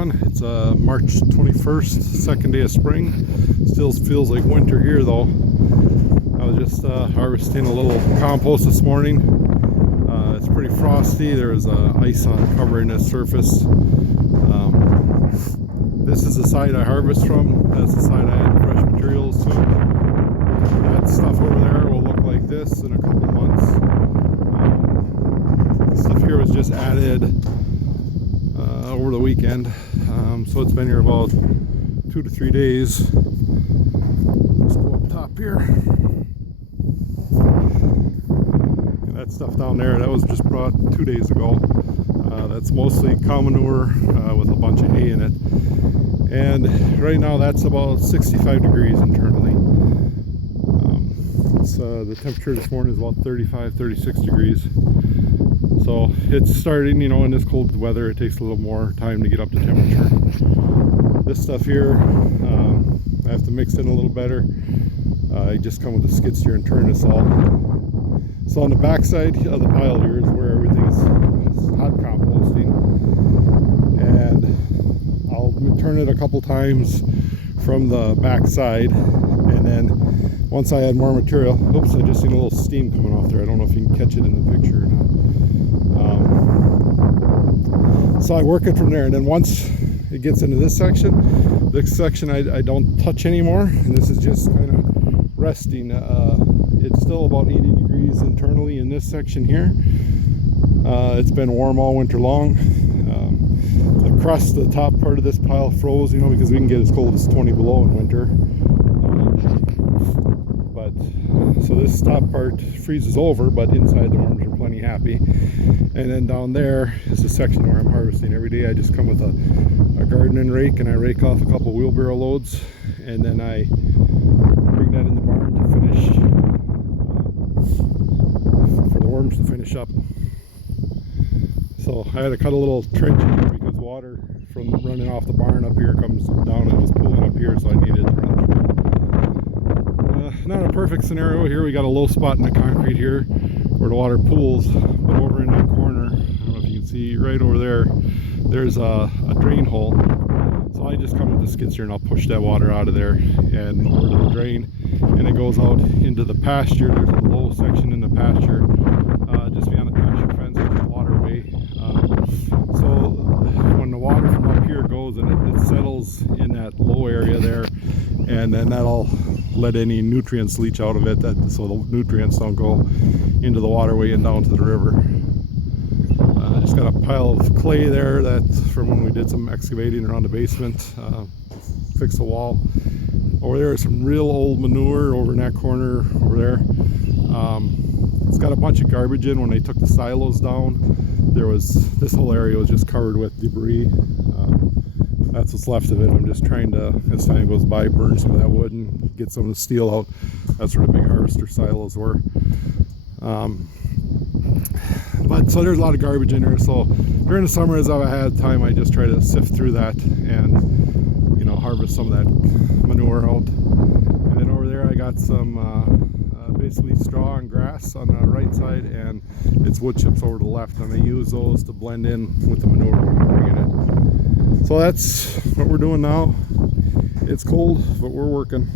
everyone. It's March 21st, second day of spring. Still feels like winter here though. I was just harvesting a little compost this morning. It's pretty frosty. There's ice on covering this surface. This is the side I harvest from. That's the side I add fresh materials to. That stuff over there will look like this in a couple months. This stuff here was just added over the weekend, so it's been here about 2 to 3 days. Let's go up top here. And that stuff down there, that was just brought 2 days ago. That's mostly cow manure with a bunch of hay in it. And right now that's about 65 degrees internally. The temperature this morning is about 35, 36 degrees. So it's starting, you know, in this cold weather, it takes a little more time to get up to temperature. This stuff here, I have to mix in a little better. I just come with a skid steer and turn this all. So on the back side of the pile here is where everything's hot composting. And I'll turn it a couple times from the back side, and then once I add more material, oops, I just seen a little steam coming off there. I don't know if you can catch it in the picture or not. So I work it from there, and then once it gets into this section I don't touch anymore, and this is just kind of resting. It's still about 80 degrees internally in this section here. It's been warm all winter long. The crust, the top part of this pile froze, you know, because we can get as cold as 20 below in winter. So this top part freezes over, but inside the worms are plenty happy. And then down there is the section where I'm harvesting. Every day I just come with a gardening rake and I rake off a couple wheelbarrow loads, and then I bring that in the barn to finish, for the worms to finish up. So I had to cut a little trench in here because water from running off the barn up here comes down and was pooling up here, so I needed to run through. Not a perfect scenario here. We got a low spot in the concrete here where the water pools, but over in that corner, I don't know if you can see right over there, there's a drain hole. So I just come with the skid steer and I'll push that water out of there and over to the drain, and it goes out into the pasture. There's a low section in the pasture just beyond the pasture fence. There's a waterway. So when the water from up here goes and it settles in that low area there, and then that'll let any nutrients leach out of it, so the nutrients don't go into the waterway and down to the river. I just got a pile of clay there that's from when we did some excavating around the basement, fix the wall. Over there is some real old manure over in that corner over there. It's got a bunch of garbage in. When they took the silos down, this whole area was just covered with debris. That's what's left of it. I'm just trying to, as time goes by, burn some of that wood and get some of the steel out. That's where the big harvester silos were. But so there's a lot of garbage in there. So during the summer, as I've had time, I just try to sift through that and, you know, harvest some of that manure out. And then over there I got some basically straw and grass on the right side, and it's wood chips over to the left, and I use those to blend in with the manure when I'm bringing it. So that's what we're doing now. It's cold, but we're working.